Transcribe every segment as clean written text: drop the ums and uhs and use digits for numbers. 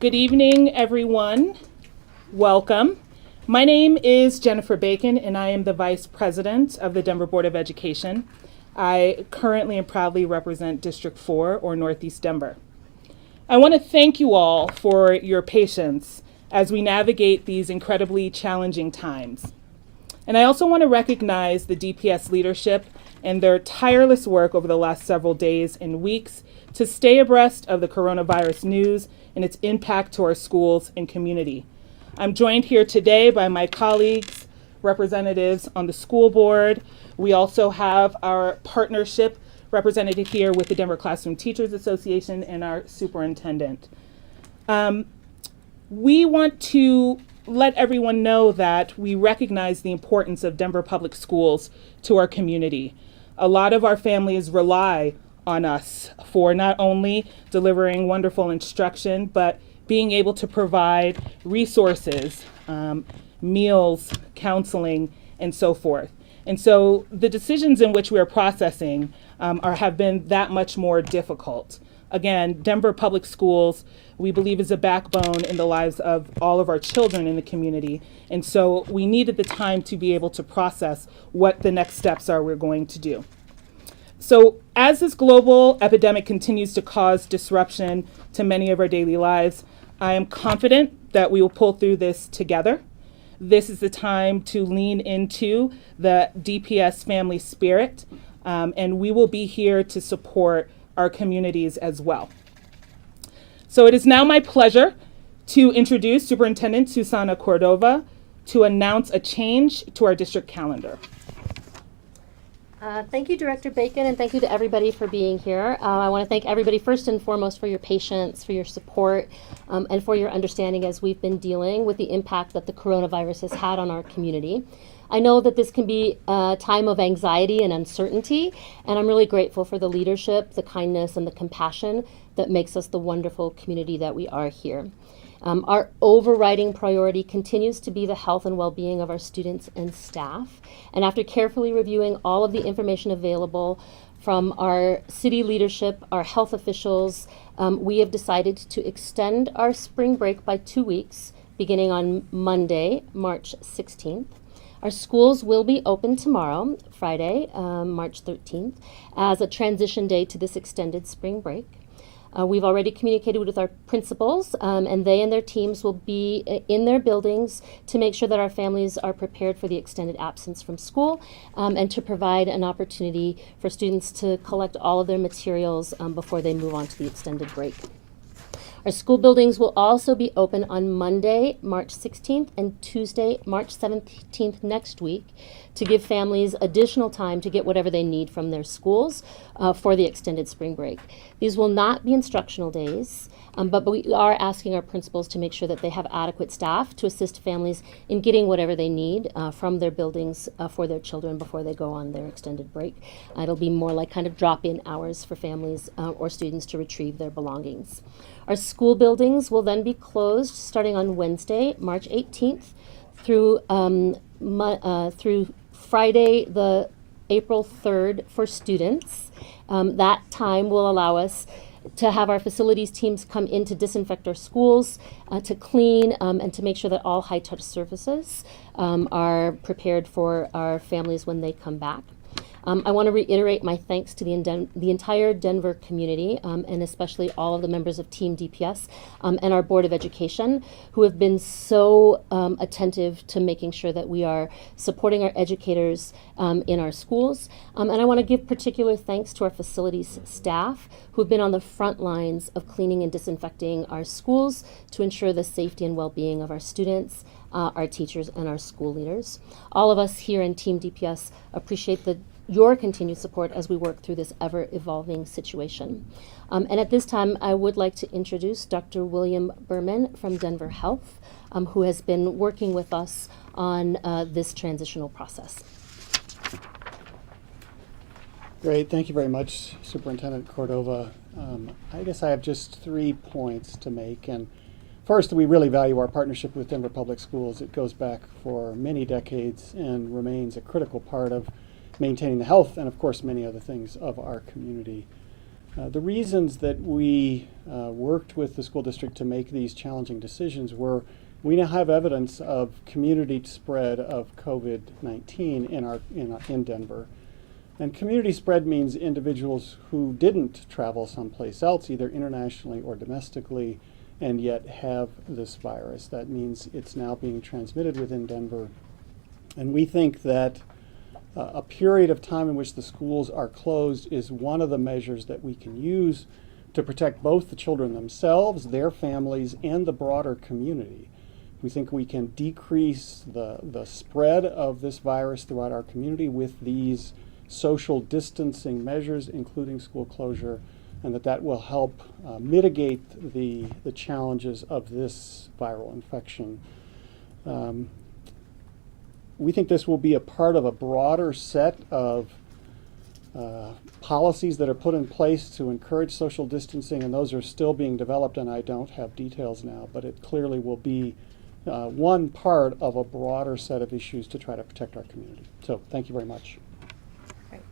Good evening, everyone. Welcome. My name is Jennifer Bacon, and I am the Vice President of the Denver Board of Education. I currently and proudly represent District 4, or Northeast Denver. I want to thank you all for your patience as we navigate these incredibly challenging times. And I also want to recognize the DPS leadership and their tireless work over the last several days and weeks to stay abreast of the coronavirus news and its impact to our schools and community. I'm joined here today by my colleagues, representatives on the school board. We also have our partnership represented here with the Denver Classroom Teachers Association and our superintendent. We want to let everyone know that we recognize the importance of Denver Public Schools to our community. A lot of our families rely on us for not only delivering wonderful instruction, but being able to provide resources, meals, counseling, and so forth. And so the decisions in which we are processing have been that much more difficult. Again, Denver Public Schools, we believe, is a backbone in the lives of all of our children in the community. And so we needed the time to be able to process what the next steps are we're going to do. So as this global epidemic continues to cause disruption to many of our daily lives, I am confident that we will pull through this together. This is the time to lean into the DPS family spirit, and we will be here to support our communities as well. So it is now my pleasure to introduce Superintendent Susana Cordova to announce a change to our district calendar. Thank you, Director Bacon, and thank you to everybody for being here. I want to thank everybody first and foremost for your patience, for your support, and for your understanding as we've been dealing with the impact that the coronavirus has had on our community. I know that this can be a time of anxiety and uncertainty, and I'm really grateful for the leadership, the kindness, and the compassion that makes us the wonderful community that we are here. Our overriding priority continues to be the health and well-being of our students and staff. And after carefully reviewing all of the information available from our city leadership, our health officials, we have decided to extend our spring break by 2 weeks, beginning on Monday, March 16th. Our schools will be open tomorrow, Friday, March 13th, as a transition day to this extended spring break. We've already communicated with our principals, and they and their teams will be in their buildings to make sure that our families are prepared for the extended absence from school, and to provide an opportunity for students to collect all of their materials before they move on to the extended break. Our school buildings will also be open on Monday, March 16th, and Tuesday, March 17th next week, to give families additional time to get whatever they need from their schools for the extended spring break. These will not be instructional days, but we are asking our principals to make sure that they have adequate staff to assist families in getting whatever they need from their buildings for their children before they go on their extended break. It'll be more like kind of drop-in hours for families or students to retrieve their belongings. Our school buildings will then be closed starting on Wednesday, March 18th, through Friday, the April 3rd for students. That time will allow us to have our facilities teams come in to disinfect our schools, to clean, and to make sure that all high-touch surfaces are prepared for our families when they come back. I want to reiterate my thanks to the entire Denver community, and especially all of the members of Team DPS and our Board of Education, who have been so attentive to making sure that we are supporting our educators in our schools. And I want to give particular thanks to our facilities staff, who have been on the front lines of cleaning and disinfecting our schools to ensure the safety and well-being of our students, our teachers, and our school leaders. All of us here in Team DPS appreciate your continued support as we work through this ever-evolving situation. And at this time, I would like to introduce Dr. William Berman from Denver Health, who has been working with us on this transitional process. Great, thank you very much, Superintendent Cordova. I guess I have just 3 points to make. And first, we really value our partnership with Denver Public Schools. It goes back for many decades and remains a critical part of maintaining the health and, of course, many other things of our community. The reasons that we worked with the school district to make these challenging decisions were we now have evidence of community spread of COVID-19 in Denver. And community spread means individuals who didn't travel someplace else, either internationally or domestically, and yet have this virus. That means it's now being transmitted within Denver. And we think that a period of time in which the schools are closed is one of the measures that we can use to protect both the children themselves, their families, and the broader community. We think we can decrease the spread of this virus throughout our community with these social distancing measures, including school closure, and that will help mitigate the challenges of this viral infection. We think this will be a part of a broader set of policies that are put in place to encourage social distancing, and those are still being developed, and I don't have details now, but it clearly will be one part of a broader set of issues to try to protect our community. So thank you very much. Great.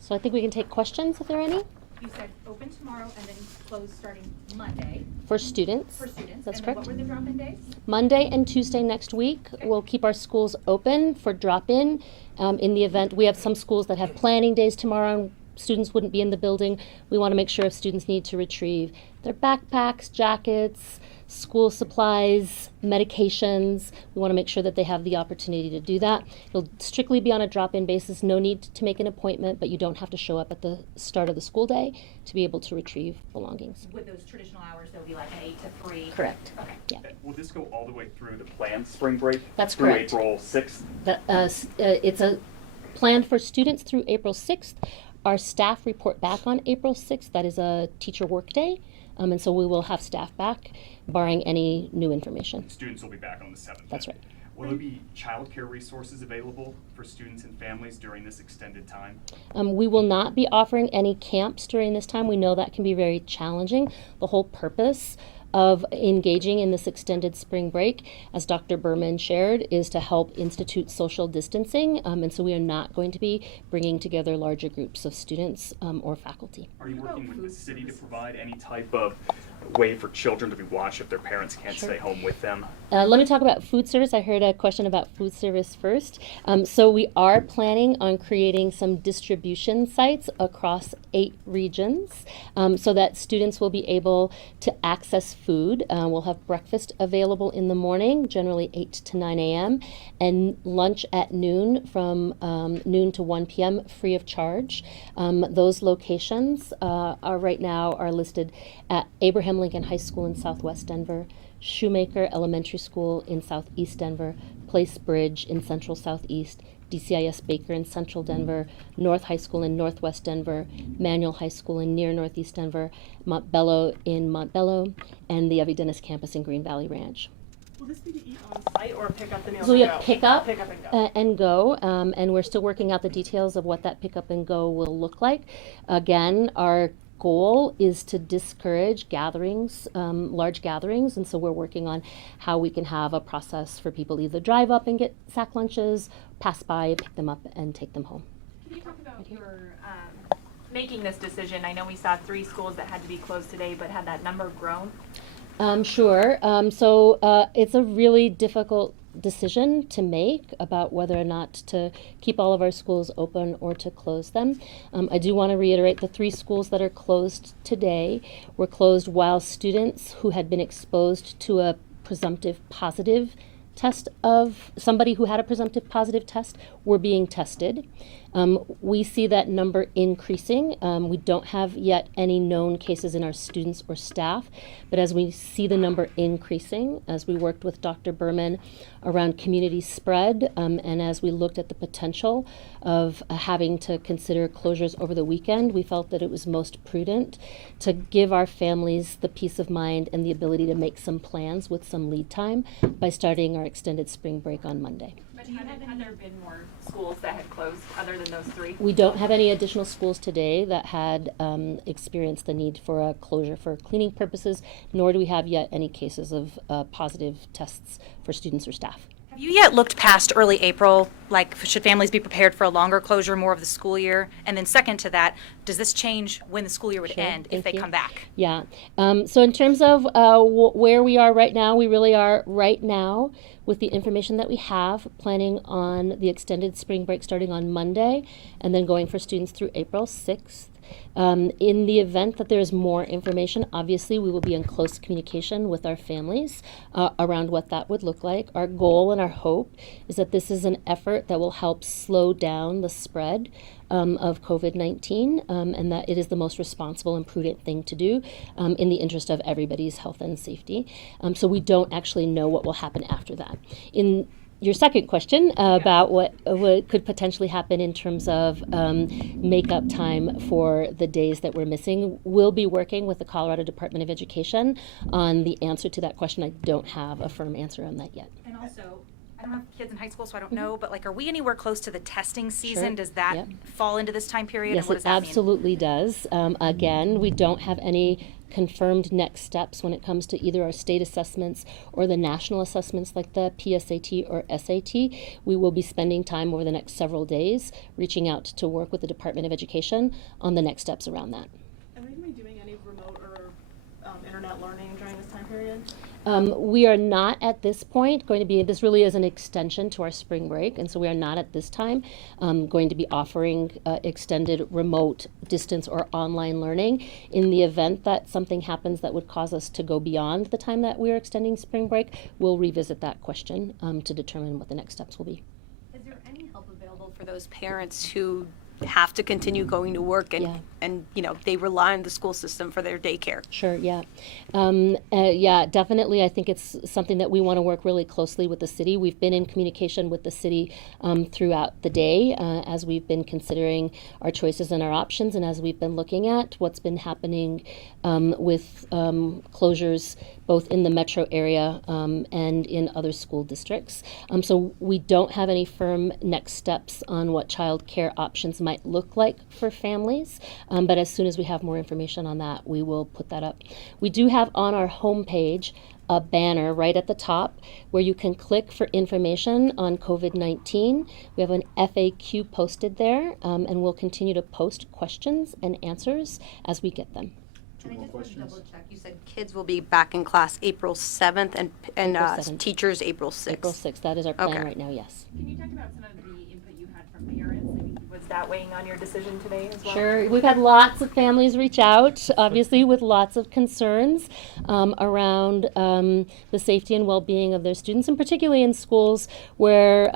So I think we can take questions if there are any. You said open tomorrow and then close starting Monday For students. for students. That's and correct. Then what were the drop-in days? Monday and Tuesday next week, we'll keep our schools open for drop-in. In the event, we have some schools that have planning days tomorrow and students wouldn't be in the building. We want to make sure if students need to retrieve their backpacks, jackets, school supplies, medications, we want to make sure that they have the opportunity to do that. It'll strictly be on a drop-in basis, no need to make an appointment, but you don't have to show up at the start of the school day to be able to retrieve belongings. With those traditional hours, there'll be like an 8 to 3. Correct. Okay. Yeah. Will this go all the way through the planned spring break? That's through correct. April 6th? It's a planned for students through April 6th. Our staff report back on April 6th. That is a teacher work day. And so we will have staff back, barring any new information. Students will be back on the 7th. That's right. Will there be childcare resources available for students and families during this extended time? We will not be offering any camps during this time. We know that can be very challenging. The whole purpose of engaging in this extended spring break, as Dr. Berman shared, is to help institute social distancing. And so we are not going to be bringing together larger groups of students or faculty. Are you working with the city to provide any type of way for children to be watched if their parents can't Sure. stay home with them? Let me talk about food service. I heard a question about food service first. So we are planning on creating some distribution sites across 8 regions so that students will be able to access food. We'll have breakfast available in the morning, generally 8 to 9 a.m., and lunch at noon from noon to 1 p.m. free of charge. Those locations are right now are listed at Abraham Lincoln High School in Southwest Denver, Shoemaker Elementary School in Southeast Denver, Place Bridge in Central Southeast, DCIS Baker in Central Denver, North High School in Northwest Denver, Manual High School in near Northeast Denver, Montbello in Montbello, and the Evie Dennis campus in Green Valley Ranch. Will this be to eat on site or pick up the meals? So we and have go? pick up and go. and we're still working out the details of what that pick up and go will look like. Again, our goal is to discourage gatherings, large gatherings, and so we're working on how we can have a process for people to either drive up and get sack lunches, pass by, pick them up, and take them home. Can you talk about your making this decision? I know we saw 3 schools that had to be closed today, but had that number grown? Sure. So it's a really difficult decision to make about whether or not to keep all of our schools open or to close them. I do want to reiterate the 3 schools that are closed today were closed while students who had been exposed to a presumptive positive test of somebody who had a presumptive positive test were being tested. We see that number increasing. We don't have yet any known cases in our students or staff, but as we see the number increasing, as we worked with Dr. Berman around community spread, and as we looked at the potential of having to consider closures over the weekend, we felt that it was most prudent to give our families the peace of mind and the ability to make some plans with some lead time by starting our extended spring break on Monday. But had there been more schools that had closed other than those 3? We don't have any additional schools today that had experienced the need for a closure for cleaning purposes, nor do we have yet any cases of positive tests for students or staff. Have you yet looked past early April? Like, should families be prepared for a longer closure, more of the school year? And then second to that, does this change when the school year would Sure, end if thank they you. come back? Yeah. So in terms of where we are right now, we really are right now with the information that we have, planning on the extended spring break starting on Monday and then going for students through April 6th. In the event that there is more information, obviously we will be in close communication with our families around what that would look like. Our goal and our hope is that this is an effort that will help slow down the spread of COVID-19 and that it is the most responsible and prudent thing to do in the interest of everybody's health and safety. So we don't actually know what will happen after that. In your second question about what could potentially happen in terms of makeup time for the days that we're missing, we'll be working with the Colorado Department of Education on the answer to that question. I don't have a firm answer on that yet. And also, I don't have kids in high school, so I don't know, but like, are we anywhere close to the testing season? Sure. Does that Yep. fall into this time period? Yes, and what it does that mean? absolutely does. Again, we don't have any confirmed next steps when it comes to either our state assessments or the national assessments like the PSAT or SAT. We will be spending time over the next several days reaching out to work with the Department of Education on the next steps around that. Are we going to be doing any remote or internet learning during this time period? We are not at this point going to be, this really is an extension to our spring break, and so we are not at this time going to be offering extended remote distance or online learning. In the event that something happens that would cause us to go beyond the time that we are extending spring break, we'll revisit that question to determine what the next steps will be. Is there any help available for those parents who have to continue going to work and you know, they rely on the school system for their daycare? Sure, yeah. Yeah, definitely. I think it's something that we want to work really closely with the city. We've been in communication with the city throughout the day as we've been considering our choices and our options and as we've been looking at what's been happening with closures both in the metro area and in other school districts. So we don't have any firm next steps on what child care options might look like for families, but as soon as we have more information on that, we will put that up. We do have on our homepage a banner right at the top where you can click for information on COVID-19. We have an FAQ posted there, and we'll continue to post questions and answers as we get them. And I just want to double check. You said kids will be back in class April 7th and April 7th. teachers April 6th. April 6th, that is our plan Okay. right now, yes. Can you talk about some of the input you had from parents? I mean, was that weighing on your decision today as well? Sure. We've had lots of families reach out, obviously with lots of concerns around the safety and well-being of their students, and particularly in schools where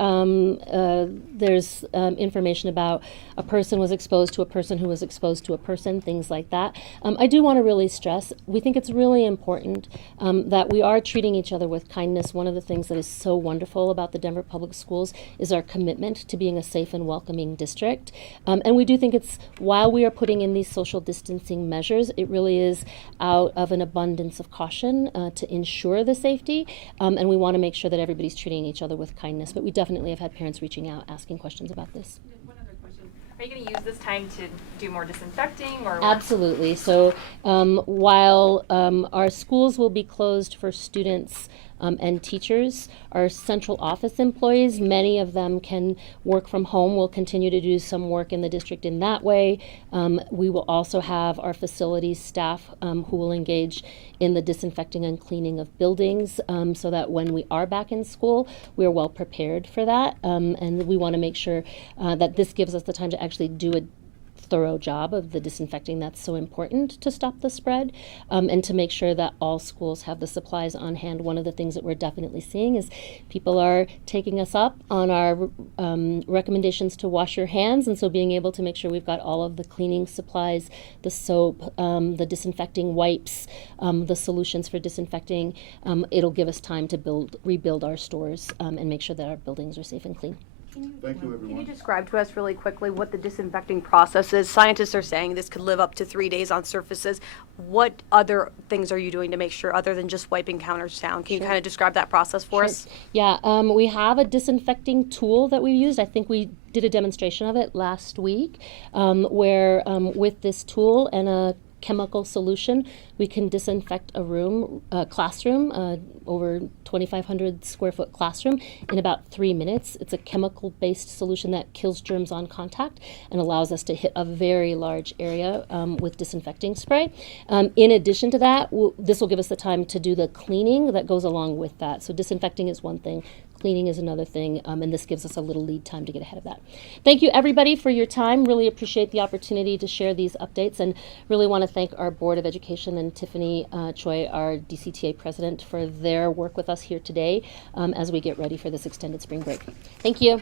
there's information about a person was exposed to a person who was exposed to a person, things like that. I do want to really stress, we think it's really important that we are treating each other with kindness. One of the things that is so wonderful about the Denver Public Schools is our commitment to being a safe and welcoming district. And we do think it's, while we are putting in these social distancing measures, it really is out of an abundance of caution to ensure the safety. And we want to make sure that everybody's treating each other with kindness. But we definitely have had parents reaching out, asking questions about this. One other question. Are you going to use this time to do more disinfecting or? Absolutely. So while our schools will be closed for students and teachers, our central office employees, many of them can work from home. We'll continue to do some work in the district in that way. We will also have our facilities staff who will engage in the disinfecting and cleaning of buildings so that when we are back in school, we are well prepared for that. And we want to make sure that this gives us the time to actually do a thorough job of the disinfecting that's so important to stop the spread and to make sure that all schools have the supplies on hand. One of the things that we're definitely seeing is people are taking us up on our recommendations to wash your hands, and so being able to make sure we've got all of the cleaning supplies, the soap, the disinfecting wipes, the solutions for disinfecting, it'll give us time to rebuild our stores and make sure that our buildings are safe and clean. Thank you, everyone. Can you describe to us really quickly what the disinfecting process is? Scientists are saying this could live up to 3 days on surfaces. What other things are you doing to make sure, other than just wiping counters down? Can you kind of describe that process for us? Yeah, we have a disinfecting tool that we used. I think we did a demonstration of it last week where with this tool and a chemical solution. We can disinfect a room, classroom, over 2,500 square foot classroom in about 3 minutes. It's a chemical-based solution that kills germs on contact and allows us to hit a very large area with disinfecting spray. In addition to that, this will give us the time to do the cleaning that goes along with that. So disinfecting is one thing, cleaning is another thing, and this gives us a little lead time to get ahead of that. Thank you everybody for your time. Really appreciate the opportunity to share these updates, and really want to thank our Board of Education and Tiffany Choi, our DCTA president, for their work with us here today as we get ready for this extended spring break. Thank you.